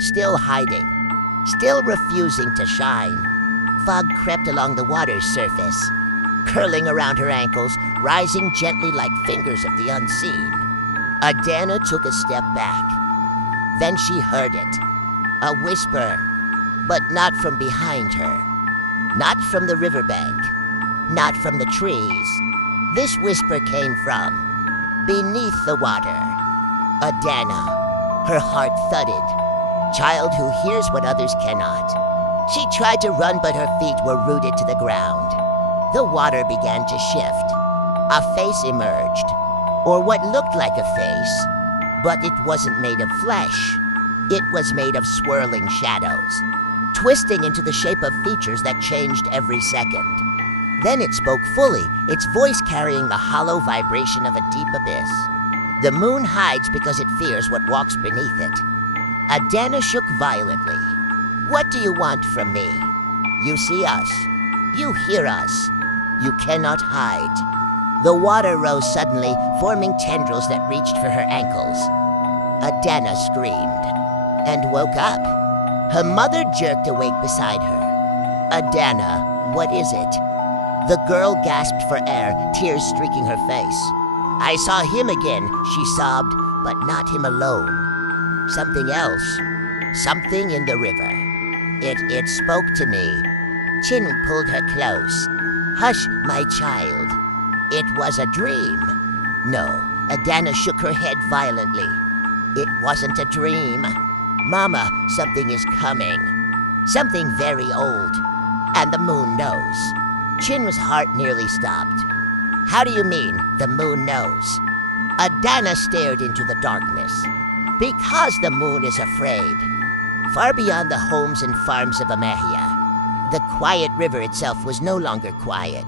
Still hiding, still refusing to shine. Fog crept along the water's surface, curling around her ankles, rising gently like fingers of the unseen. Adana took a step back. Then she heard it. A whisper, but not from behind her. Not from the riverbank. Not from the trees. This whisper came from beneath the water. Adana. Her heart thudded. Child who hears what others cannot. She tried to run, but her feet were rooted to the ground. The water began to shift. A face emerged, or what looked like a face, but it wasn't made of flesh. It was made of swirling shadows, twisting into the shape of features that changed every second. Then it spoke fully, its voice carrying the hollow vibration of a deep abyss. The moon hides because it fears what walks beneath it. Adana shook violently. What do you want from me? You see us. You hear us. You cannot hide. The water rose suddenly, forming tendrils that reached for her ankles. Adana screamed and woke up. Her mother jerked awake beside her. Adana, what is it? The girl gasped for air, tears streaking her face. I saw him again, she sobbed, but not him alone. Something else. Something in the river. It spoke to me. Chin pulled her close. Hush, my child. It was a dream. No, Adana shook her head violently. It wasn't a dream. Mama, something is coming. Something very old. And the moon knows. Chin's heart nearly stopped. How do you mean, the moon knows? Adana stared into the darkness. Because the moon is afraid. Far beyond the homes and farms of Amahia, the quiet river itself was no longer quiet.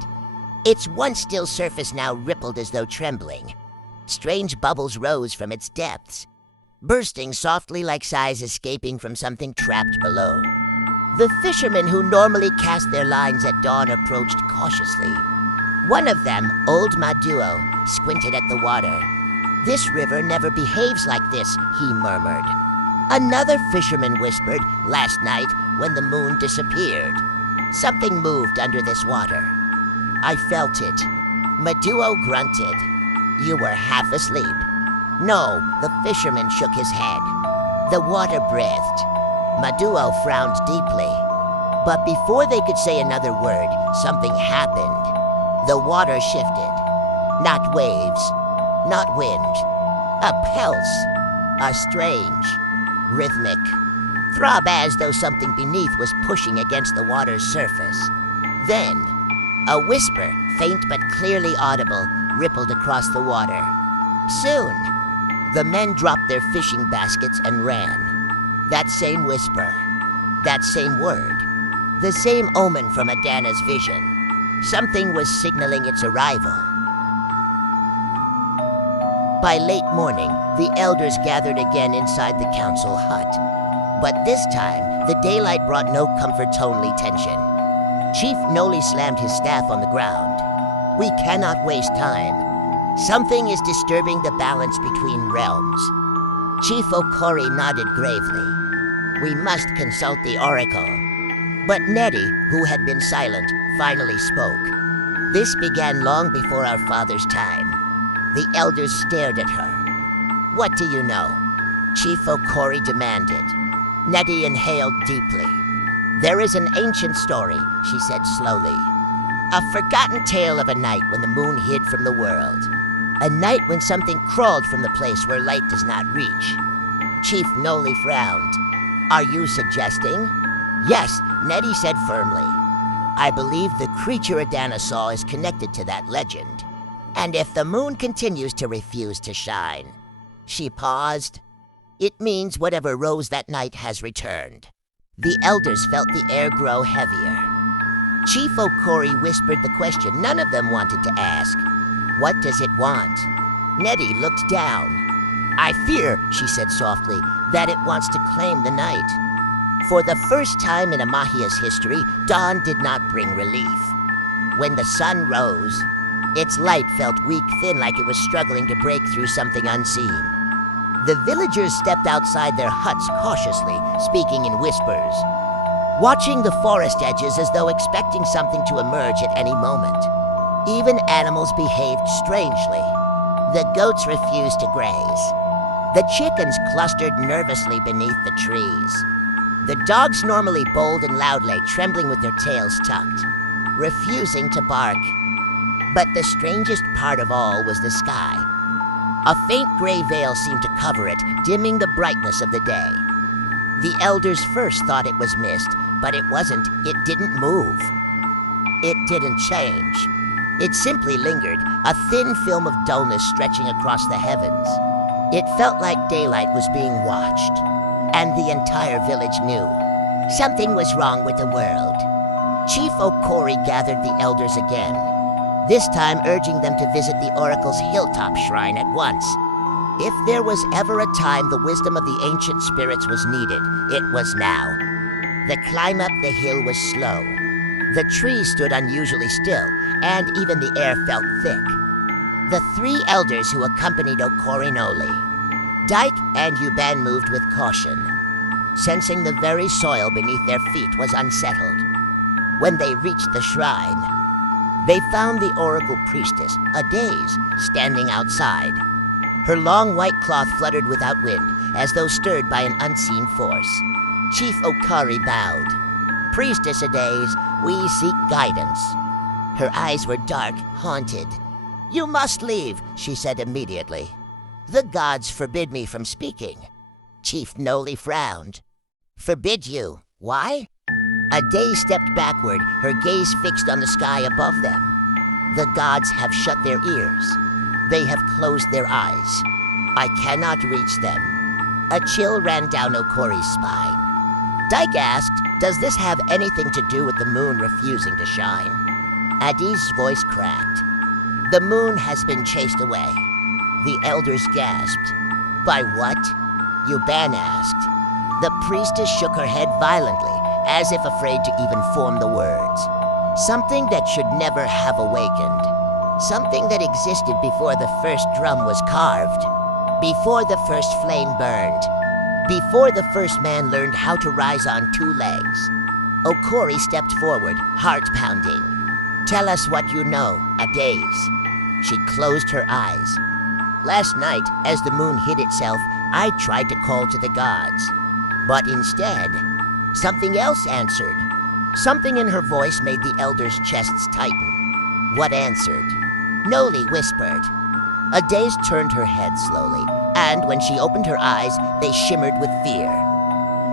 Its once still surface now rippled as though trembling. Strange bubbles rose from its depths, bursting softly like sighs escaping from something trapped below. The fishermen who normally cast their lines at dawn approached cautiously. One of them, old Maduo, squinted at the water. This river never behaves like this, he murmured. Another fisherman whispered, last night when the moon disappeared. Something moved under this water. I felt it. Maduo grunted. You were half asleep. No, the fisherman shook his head. The water breathed. Maduo frowned deeply. But before they could say another word, something happened. The water shifted. Not waves, not wind. A pulse. A strange, rhythmic throb as though something beneath was pushing against the water's surface. Then, a whisper, faint but clearly audible, rippled across the water. Soon, the men dropped their fishing baskets and ran. That same whisper, that same word, the same omen from Adana's vision. Something was signaling its arrival. By late morning, the elders gathered again inside the council hut. But this time, the daylight brought no comfort, only tension. Chief Noli slammed his staff on the ground. We cannot waste time. Something is disturbing the balance between realms. Chief Okori nodded gravely. We must consult the oracle. But Nettie, who had been silent, finally spoke. This began long before our father's time. The elders stared at her. What do you know? Chief Okori demanded. Nettie inhaled deeply. There is an ancient story, she said slowly. A forgotten tale of a night when the moon hid from the world. A night when something crawled from the place where light does not reach. Chief Noli frowned. Are you suggesting? Yes, Nettie said firmly. I believe the creature Adana saw is connected to that legend. And if the moon continues to refuse to shine, she paused, it means whatever rose that night has returned. The elders felt the air grow heavier. Chief Okori whispered the question none of them wanted to ask. What does it want? Nettie looked down. I fear, she said softly, that it wants to claim the night. For the first time in Amahia's history, dawn did not bring relief. When the sun rose, its light felt weak, thin, like it was struggling to break through something unseen. The villagers stepped outside their huts cautiously, speaking in whispers, watching the forest edges as though expecting something to emerge at any moment. Even animals behaved strangely. The goats refused to graze. The chickens clustered nervously beneath the trees. The dogs, normally bold and loud, lay trembling with their tails tucked, refusing to bark. But the strangest part of all was the sky. A faint gray veil seemed to cover it, dimming the brightness of the day. The elders first thought it was mist, but it wasn't. It didn't move. It didn't change. It simply lingered, a thin film of dullness stretching across the heavens. It felt like daylight was being watched, and the entire village knew something was wrong with the world. Chief O'Cory gathered the elders again, this time urging them to visit the oracle's hilltop shrine at once. If there was ever a time the wisdom of the ancient spirits was needed, it was now. The climb up the hill was slow. The trees stood unusually still, and even the air felt thick. The three elders who accompanied O'Cory Noli, Dyke and Uban, moved with caution, sensing the very soil beneath their feet was unsettled. When they reached the shrine, they found the oracle priestess, Adaze, standing outside. Her long white cloth fluttered without wind, as though stirred by an unseen force. Chief O'Cory bowed. Priestess Adaze, we seek guidance. Her eyes were dark, haunted. You must leave, she said immediately. The gods forbid me from speaking. Chief Noli frowned. Forbid you? Why? Adaze stepped backward, her gaze fixed on the sky above them. The gods have shut their ears. They have closed their eyes. I cannot reach them. A chill ran down O'Cory's spine. Dyke asked, does this have anything to do with the moon refusing to shine? Adiz's voice cracked. The moon has been chased away. The elders gasped. By what? Uban asked. The priestess shook her head violently, as if afraid to even form the words. Something that should never have awakened. Something that existed before the first drum was carved. Before the first flame burned. Before the first man learned how to rise on two legs. O'Cory stepped forward, heart pounding. Tell us what you know, Adaze. She closed her eyes. Last night, as the moon hid itself, I tried to call to the gods. But instead, something else answered. Something in her voice made the elders' chests tighten. What answered? Noli whispered. Adaze turned her head slowly, and when she opened her eyes, they shimmered with fear.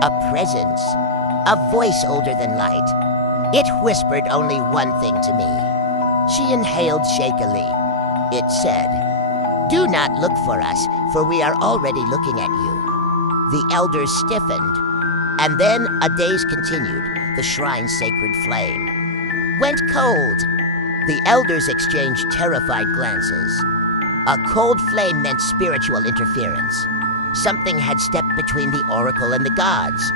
A presence. A voice older than light. It whispered only one thing to me. She inhaled shakily. It said, do not look for us, for we are already looking at you. The elders stiffened. And then Adaze continued, the shrine's sacred flame. Went cold. The elders exchanged terrified glances. A cold flame meant spiritual interference. Something had stepped between the oracle and the gods.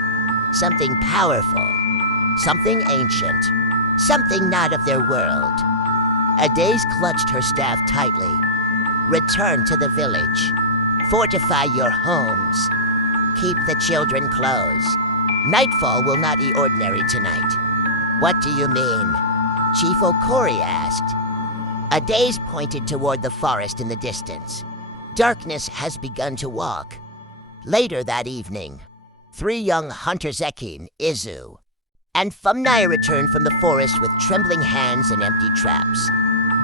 Something powerful. Something ancient. Something not of their world. Adaze clutched her staff tightly. Return to the village. Fortify your homes. Keep the children close. Nightfall will not be ordinary tonight. What do you mean? Chief O'Cory asked. Adaze pointed toward the forest in the distance. Darkness has begun to walk. Later that evening, 3 young hunters Ekin, Izu, and Fumnaya returned from the forest with trembling hands and empty traps.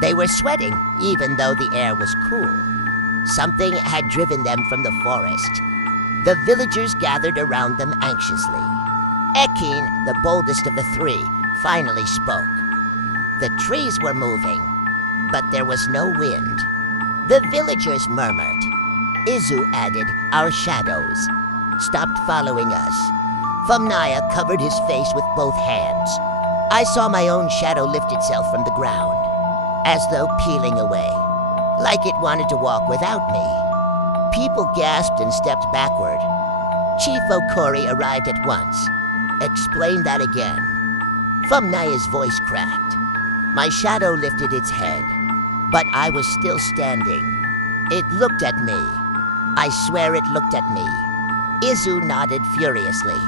They were sweating, even though the air was cool. Something had driven them from the forest. The villagers gathered around them anxiously. Ekin, the boldest of the 3, finally spoke. The trees were moving, but there was no wind. The villagers murmured. Izu added, our shadows stopped following us. Fumnaya covered his face with both hands. I saw my own shadow lift itself from the ground, as though peeling away, like it wanted to walk without me. People gasped and stepped backward. Chief O'Cory arrived at once. Explain that again. Fumnaya's voice cracked. My shadow lifted its head, but I was still standing. It looked at me. I swear it looked at me. Izu nodded furiously.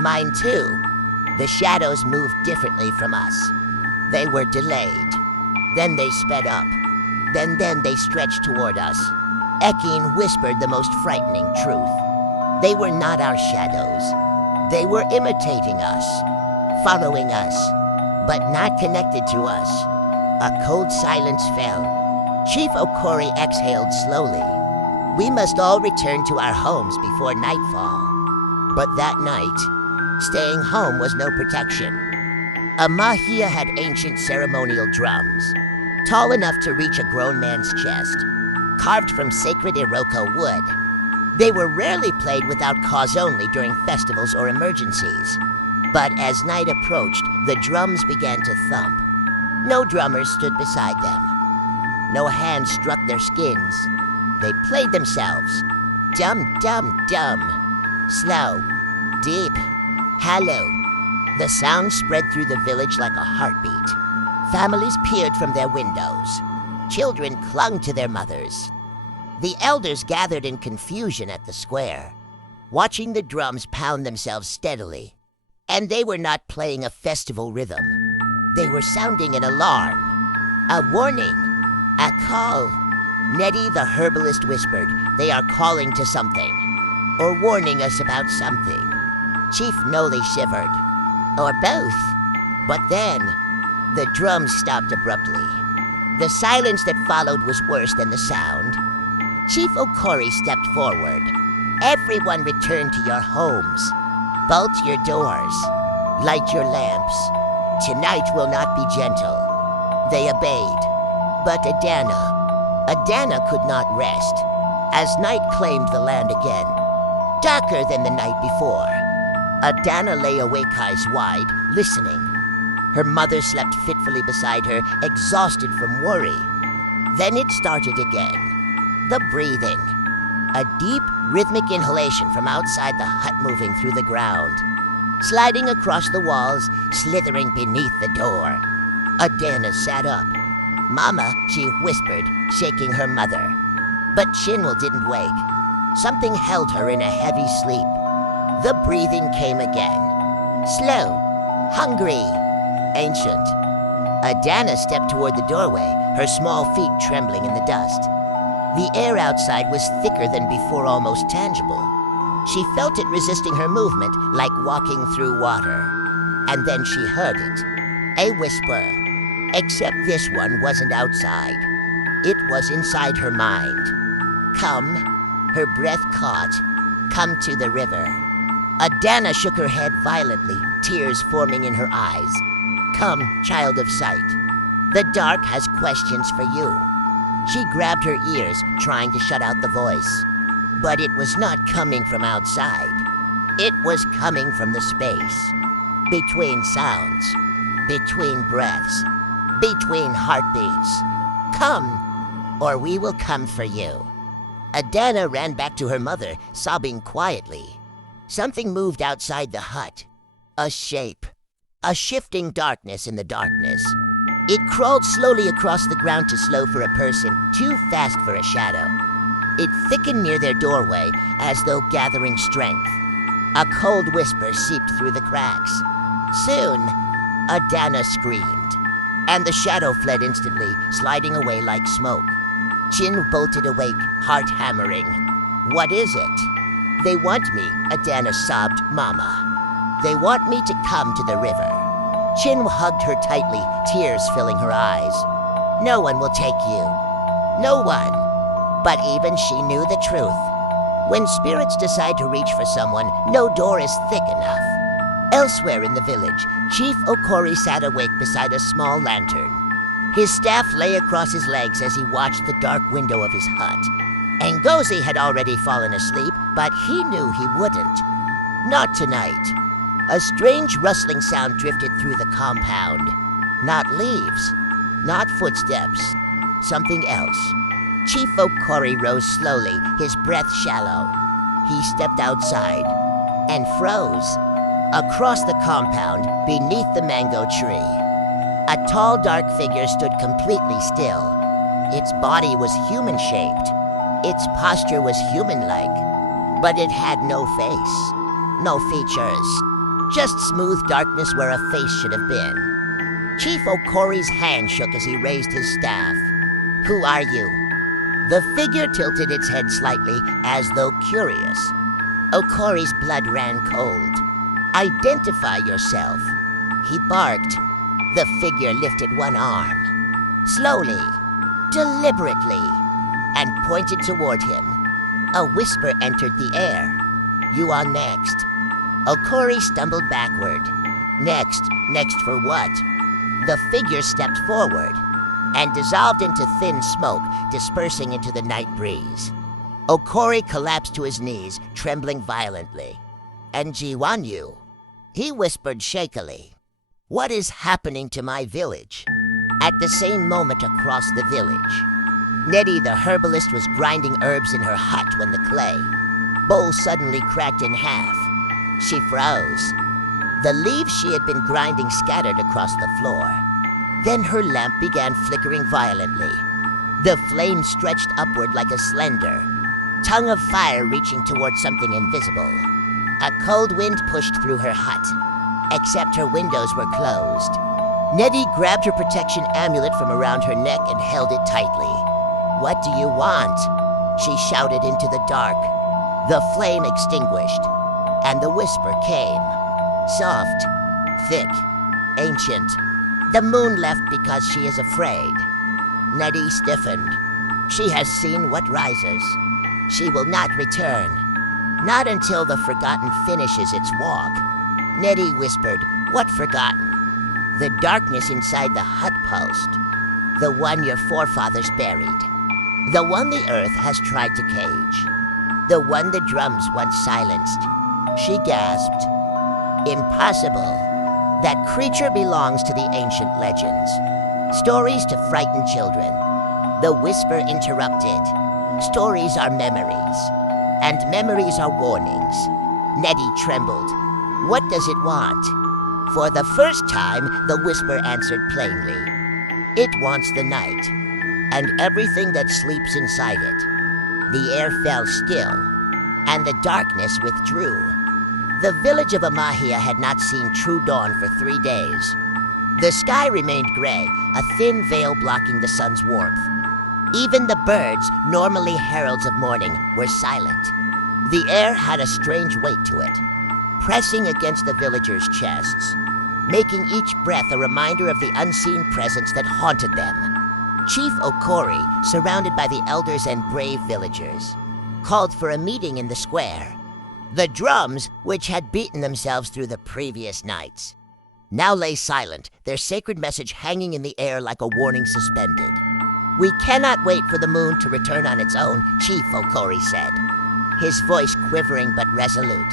Mine too. The shadows moved differently from us. They were delayed. Then they sped up. Then they stretched toward us. Ekine whispered the most frightening truth. They were not our shadows. They were imitating us, following us, but not connected to us. A cold silence fell. Chief Okori exhaled slowly. We must all return to our homes before nightfall. But that night, staying home was no protection. Amahia had ancient ceremonial drums, tall enough to reach a grown man's chest, carved from sacred Iroko wood. They were rarely played without cause only during festivals or emergencies. But as night approached, the drums began to thump. No drummers stood beside them. No hands struck their skins. They played themselves. Dum, dum, dum. Slow, deep, hollow. The sound spread through the village like a heartbeat. Families peered from their windows. Children clung to their mothers. The elders gathered in confusion at the square, watching the drums pound themselves steadily. And they were not playing a festival rhythm. They were sounding an alarm, a warning, a call. Nettie the herbalist whispered, "They are calling to something, or warning us about something." Chief Noli shivered, "Or both." But then, the drums stopped abruptly. The silence that followed was worse than the sound. Chief Okori stepped forward. "Everyone return to your homes. Bolt your doors. Light your lamps. Tonight will not be gentle." They obeyed. But Adana could not rest, as night claimed the land again, darker than the night before. Adana lay awake, eyes wide, listening. Her mother slept fitfully beside her, exhausted from worry. Then it started again. The breathing. A deep, rhythmic inhalation from outside the hut moving through the ground. Sliding across the walls, slithering beneath the door. Adana sat up. "Mama," she whispered, shaking her mother. But Chinwell didn't wake. Something held her in a heavy sleep. The breathing came again. Slow, hungry, ancient. Adana stepped toward the doorway, her small feet trembling in the dust. The air outside was thicker than before, almost tangible. She felt it resisting her movement, like walking through water. And then she heard it. A whisper. Except this one wasn't outside. It was inside her mind. "Come," her breath caught. "Come to the river." Adana shook her head violently, tears forming in her eyes. "Come, child of sight. The dark has questions for you." She grabbed her ears, trying to shut out the voice. But it was not coming from outside. It was coming from the space. Between sounds. Between breaths. Between heartbeats. "Come, or we will come for you." Adana ran back to her mother, sobbing quietly. Something moved outside the hut. A shape. A shifting darkness in the darkness. It crawled slowly across the ground to slow for a person, too fast for a shadow. It thickened near their doorway, as though gathering strength. A cold whisper seeped through the cracks. Soon, Adana screamed. And the shadow fled instantly, sliding away like smoke. Chin bolted awake, heart hammering. "What is it?" "They want me," Adana sobbed, "Mama. They want me to come to the river." Chin hugged her tightly, tears filling her eyes. "No one will take you. No one." But even she knew the truth. When spirits decide to reach for someone, no door is thick enough. Elsewhere in the village, Chief Okori sat awake beside a small lantern. His staff lay across his legs as he watched the dark window of his hut. Ngozi had already fallen asleep, but he knew he wouldn't. Not tonight. A strange rustling sound drifted through the compound. Not leaves. Not footsteps. Something else. Chief Okori rose slowly, his breath shallow. He stepped outside and froze. Across the compound, beneath the mango tree, a tall, dark figure stood completely still. Its body was human-shaped, Its posture was human-like, but it had no face, no features, just smooth darkness where a face should have been. Chief O'Cory's hand shook as he raised his staff. "Who are you?" The figure tilted its head slightly, as though curious. O'Cory's blood ran cold. "Identify yourself." He barked. The figure lifted one arm, slowly, deliberately, and pointed toward him. A whisper entered the air. "You are next." O'Cory stumbled backward. Next for what? The figure stepped forward and dissolved into thin smoke, dispersing into the night breeze. O'Cory collapsed to his knees, trembling violently. "Njiwanyu," he whispered shakily. "What is happening to my village?" At the same moment across the village, Nettie the herbalist was grinding herbs in her hut when the clay bowl suddenly cracked in half. She froze. The leaves she had been grinding scattered across the floor. Then her lamp began flickering violently. The flame stretched upward like a slender tongue of fire reaching toward something invisible. A cold wind pushed through her hut, except her windows were closed. Nettie grabbed her protection amulet from around her neck and held it tightly. "What do you want?" she shouted into the dark. The flame extinguished, and the whisper came. Soft, thick, ancient. "The moon left because she is afraid." Nettie stiffened. "She has seen what rises. She will not return. Not until the forgotten finishes its walk." Nettie whispered, "What forgotten?" "The darkness inside the hut pulsed. The one your forefathers buried. The one the earth has tried to cage. The one the drums once silenced." She gasped. "Impossible. That creature belongs to the ancient legends. Stories to frighten children." The whisper interrupted. "Stories are memories, and memories are warnings." Nettie trembled. "What does it want?" For the first time, the whisper answered plainly. "It wants the night, and everything that sleeps inside it." The air fell still, and the darkness withdrew. The village of Amahia had not seen true dawn for 3 days. The sky remained gray, a thin veil blocking the sun's warmth. Even the birds, normally heralds of morning, were silent. The air had a strange weight to it, pressing against the villagers' chests, making each breath a reminder of the unseen presence that haunted them. Chief O'Cory, surrounded by the elders and brave villagers, called for a meeting in the square. The drums, which had beaten themselves through the previous nights, now lay silent, their sacred message hanging in the air like a warning suspended. "We cannot wait for the moon to return on its own," Chief O'Cory said, his voice quivering but resolute.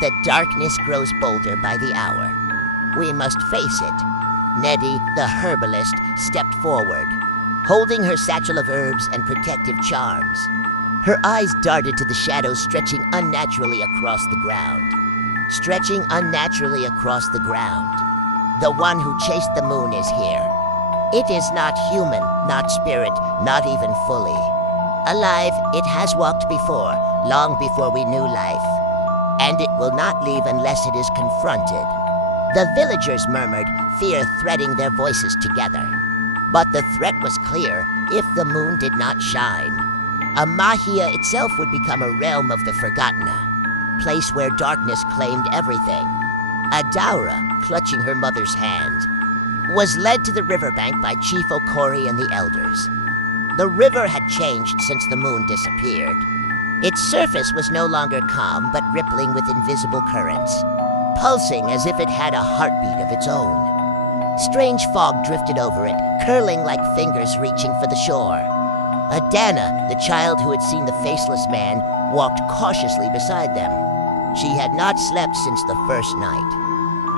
"The darkness grows bolder by the hour. We must face it." Nettie, the herbalist, stepped forward, holding her satchel of herbs and protective charms. Her eyes darted to the shadows stretching unnaturally across the ground. Stretching unnaturally across the ground. "The one who chased the moon is here. It is not human, not spirit, not even fully. Alive, it has walked before, long before we knew life. And it will not leave unless it is confronted." The villagers murmured, fear threading their voices together. But the threat was clear: if the moon did not shine, Amahia itself would become a realm of the forgotten, a place where darkness claimed everything. Adaura, clutching her mother's hand, was led to the riverbank by Chief O'Cory and the elders. The river had changed since the moon disappeared. Its surface was no longer calm, but rippling with invisible currents, pulsing as if it had a heartbeat of its own. Strange fog drifted over it, curling like fingers reaching for the shore. Adana, the child who had seen the faceless man, walked cautiously beside them. She had not slept since the first night.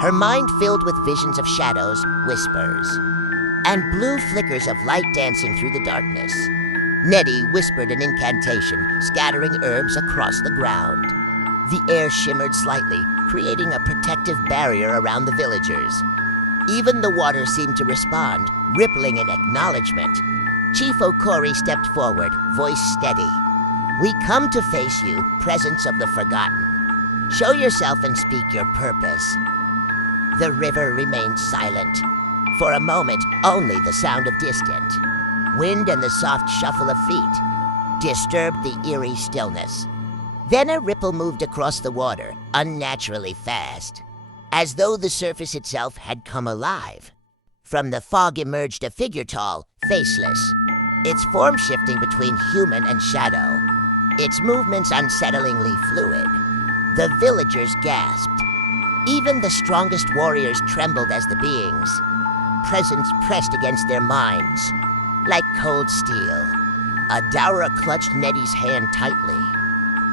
Her mind filled with visions of shadows, whispers, and blue flickers of light dancing through the darkness. Nettie whispered an incantation, scattering herbs across the ground. The air shimmered slightly, creating a protective barrier around the villagers. Even the water seemed to respond, rippling in acknowledgement. Chief O'Cory stepped forward, voice steady. We come to face you, presence of the forgotten. Show yourself and speak your purpose. The river remained silent. For a moment, only the sound of distant wind and the soft shuffle of feet disturbed the eerie stillness. Then a ripple moved across the water, unnaturally fast, as though the surface itself had come alive. From the fog emerged a figure tall, faceless, its form shifting between human and shadow, its movements unsettlingly fluid. The villagers gasped. Even the strongest warriors trembled as the being's presence pressed against their minds, like cold steel. Adara clutched Nettie's hand tightly.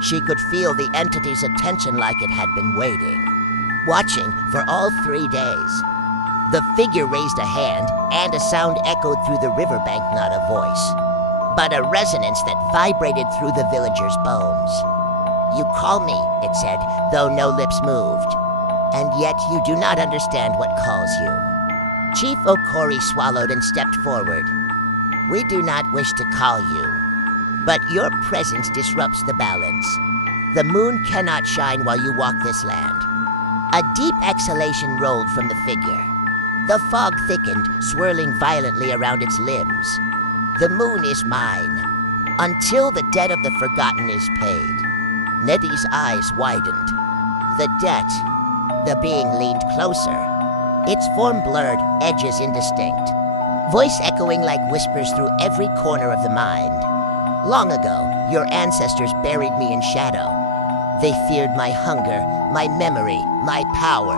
She could feel the entity's attention like it had been waiting, watching for all 3 days. The figure raised a hand, and a sound echoed through the riverbank, not a voice, but a resonance that vibrated through the villagers' bones. "You call me," it said, though no lips moved, "and yet you do not understand what calls you." Chief Okori swallowed and stepped forward. "We do not wish to call you, but your presence disrupts the balance. The moon cannot shine while you walk this land." A deep exhalation rolled from the figure. The fog thickened, swirling violently around its limbs. "The moon is mine, until the debt of the forgotten is paid." Nettie's eyes widened. "The debt." The being leaned closer, its form blurred, edges indistinct, voice echoing like whispers through every corner of the mind. "Long ago, your ancestors buried me in shadow. They feared my hunger, my memory, my power.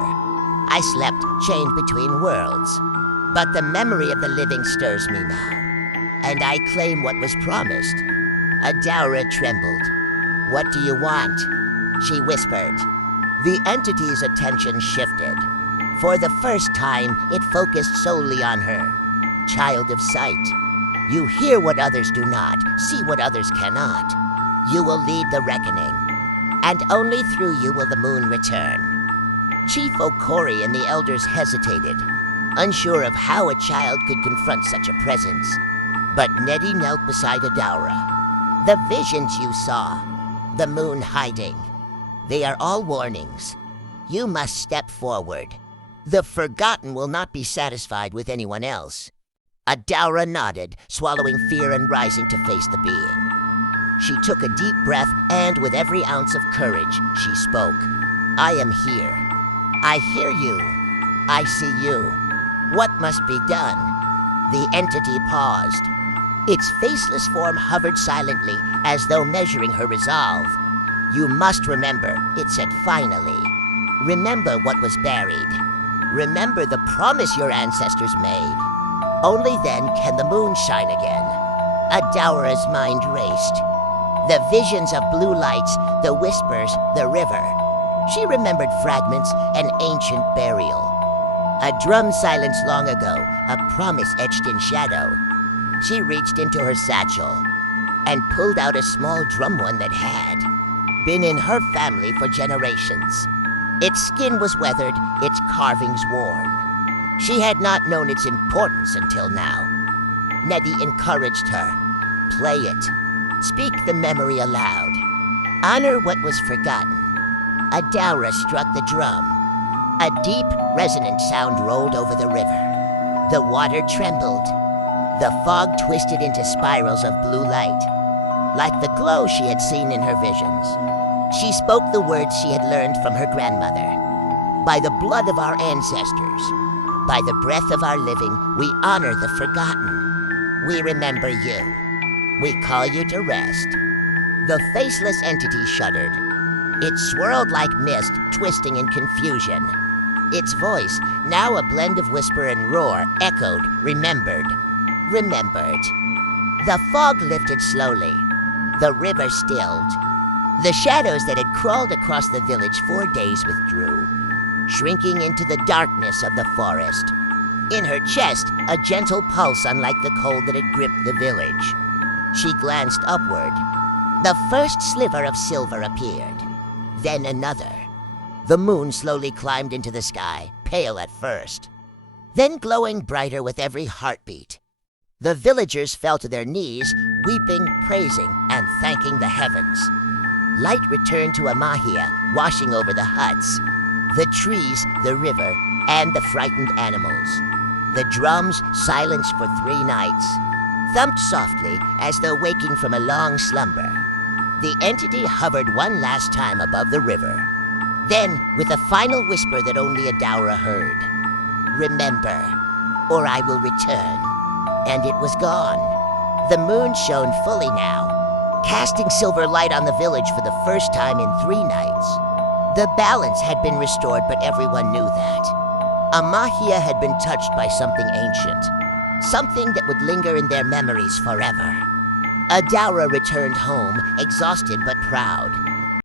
I slept, chained between worlds. But the memory of the living stirs me now, and I claim what was promised." Adara trembled. "What do you want?" she whispered. The entity's attention shifted. For the first time, it focused solely on her. Child of sight, you hear what others do not, see what others cannot. You will lead the reckoning, and only through you will the moon return. Chief Okori and the elders hesitated, unsure of how a child could confront such a presence. But Nettie knelt beside Adara. "The visions you saw, the moon hiding, they are all warnings. You must step forward. The forgotten will not be satisfied with anyone else." Adara nodded, swallowing fear and rising to face the being. She took a deep breath, and with every ounce of courage, she spoke. "I am here. I hear you. I see you. What must be done?" The entity paused. Its faceless form hovered silently, as though measuring her resolve. "You must remember," it said finally. "Remember what was buried. Remember the promise your ancestors made. Only then can the moon shine again." Adara's mind raced. The visions of blue lights, the whispers, the river. She remembered fragments, an ancient burial. A drum silenced long ago, a promise etched in shadow. She reached into her satchel and pulled out a small drum one that had been in her family for generations. Its skin was weathered, its carvings worn. She had not known its importance until now. Nettie encouraged her. "Play it. Speak the memory aloud. Honor what was forgotten." Adara struck the drum. A deep, resonant sound rolled over the river. The water trembled. The fog twisted into spirals of blue light, like the glow she had seen in her visions. She spoke the words she had learned from her grandmother. "By the blood of our ancestors, by the breath of our living, we honor the forgotten. We remember you. We call you to rest." The faceless entity shuddered. It swirled like mist, twisting in confusion. Its voice, now a blend of whisper and roar, echoed, "Remembered. Remembered." The fog lifted slowly. The river stilled. The shadows that had crawled across the village 4 days withdrew, shrinking into the darkness of the forest. In her chest, a gentle pulse unlike the cold that had gripped the village. She glanced upward. The first sliver of silver appeared, then another. The moon slowly climbed into the sky, pale at first, then glowing brighter with every heartbeat. The villagers fell to their knees, weeping, praising, and thanking the heavens. Light returned to Amahia, washing over the huts, the trees, the river, and the frightened animals. The drums, silenced for 3 nights, thumped softly as though waking from a long slumber. The entity hovered one last time above the river. Then, with a final whisper that only Adaura heard, "Remember, or I will return." And it was gone. The moon shone fully now, casting silver light on the village for the first time in 3 nights. The balance had been restored, but everyone knew that. Amahia had been touched by something ancient, something that would linger in their memories forever. Adaura returned home, exhausted but proud.